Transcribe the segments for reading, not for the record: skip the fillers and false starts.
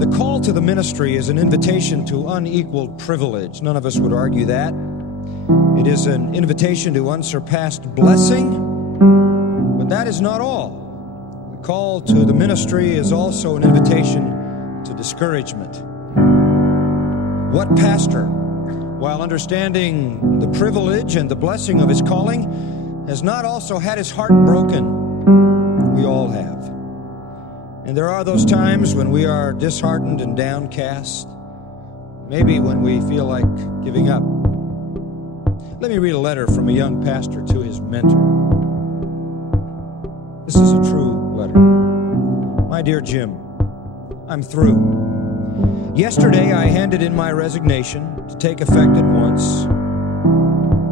The call to the ministry is an invitation to unequaled privilege. None of us would argue that. It is an invitation to unsurpassed blessing, but that is not all. The call to the ministry is also an invitation to discouragement. What pastor, while understanding the privilege and the blessing of his calling, has not also had his heart broken? We all have. And there are those times when we are disheartened and downcast, maybe when we feel like giving up. Let me read a letter from a young pastor to his mentor. This is a true letter. My dear Jim, I'm through. Yesterday I handed in my resignation to take effect at once.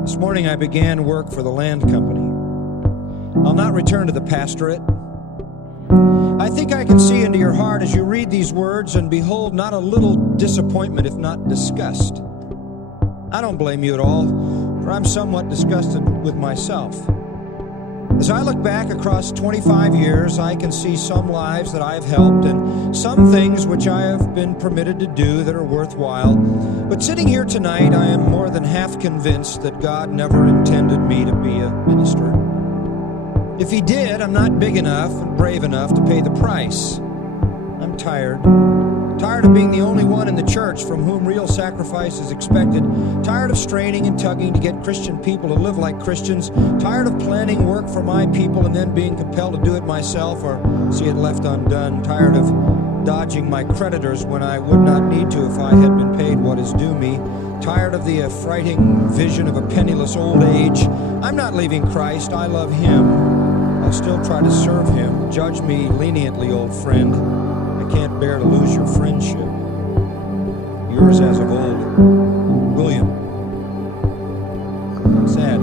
This morning I began work for the land company. I'll not return to the pastorate. I think I can see into your heart as you read these words and behold not a little disappointment, if not disgust. I don't blame you at all, for I'm somewhat disgusted with myself. As I look back across 25 years, I can see some lives that I have helped and some things which I have been permitted to do that are worthwhile. But sitting here tonight, I am more than half convinced that God never intended me to be a minister. If He did, I'm not big enough and brave enough to pay the price. I'm tired. Tired of being the only one in the church from whom real sacrifice is expected. Tired of straining and tugging to get Christian people to live like Christians. Tired of planning work for my people and then being compelled to do it myself or see it left undone. Tired of dodging my creditors when I would not need to if I had been paid what is due me. Tired of the affrighting vision of a penniless old age. I'm not leaving Christ. I love Him. I'll still try to serve Him. Judge me leniently, old friend. I can't bear to lose your friendship. Yours as of old, William. Sad.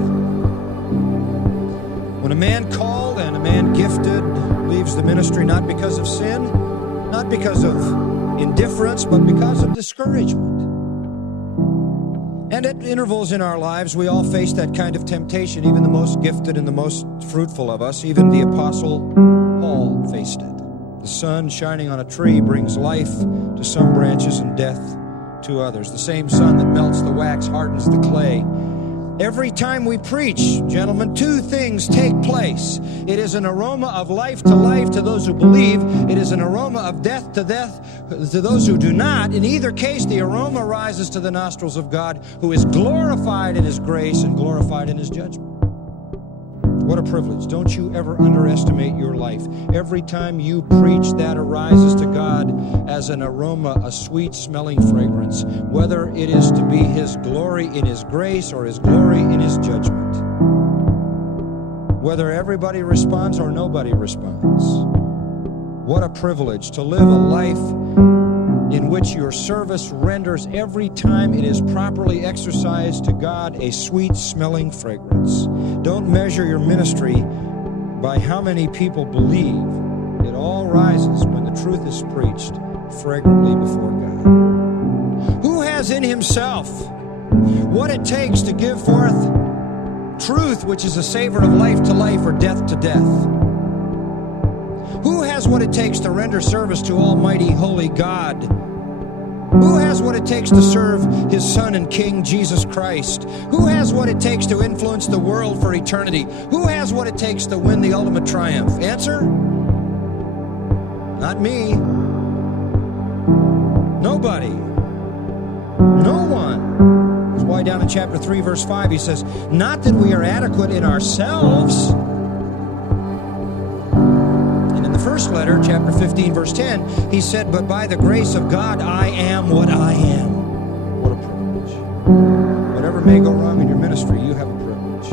When a man called and a man gifted leaves the ministry not because of sin, not because of indifference, but because of discouragement. And at intervals in our lives, we all face that kind of temptation, even the most gifted and the most fruitful of us. Even the Apostle Paul faced it. The sun shining on a tree brings life to some branches and death to others. The same sun that melts the wax hardens the clay. Every time we preach, gentlemen, two things take place. It is an aroma of life to those who believe. It is an aroma of death to those who do not. In either case, the aroma rises to the nostrils of God, who is glorified in His grace and glorified in His judgment. What a privilege. Don't you ever underestimate your life. Every time you preach, that arises to God as an aroma, a sweet-smelling fragrance, whether it is to be His glory in His grace or His glory in His judgment. Whether everybody responds or nobody responds. What a privilege to live a life in which your service renders every time it is properly exercised to God a sweet-smelling fragrance. Don't measure your ministry by how many people believe. It all rises when the truth is preached fragrantly before God. Who has in himself what it takes to give forth truth, which is a savor of life to life or death to death? Who has what it takes to render service to Almighty Holy God? Who has what it takes to serve His Son and King, Jesus Christ? Who has what it takes to influence the world for eternity? Who has what it takes to win the ultimate triumph? Answer? Not me. Nobody. No one. That's why down in chapter 3, verse 5, he says, not that we are adequate in ourselves. First letter, chapter 15, verse 10, he said, but by the grace of God, I am what I am. What a privilege. Whatever may go wrong in your ministry, you have a privilege.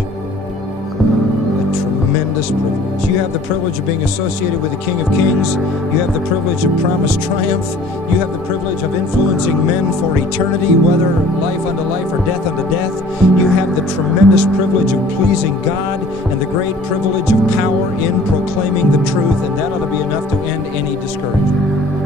A tremendous privilege. You have the privilege of being associated with the King of Kings. You have the privilege of promised triumph. You have the privilege of influencing men for eternity, whether life unto life or death unto death. You have the tremendous privilege of pleasing God and the great privilege of power in proclaiming the truth, and that ought to be enough to end any discouragement.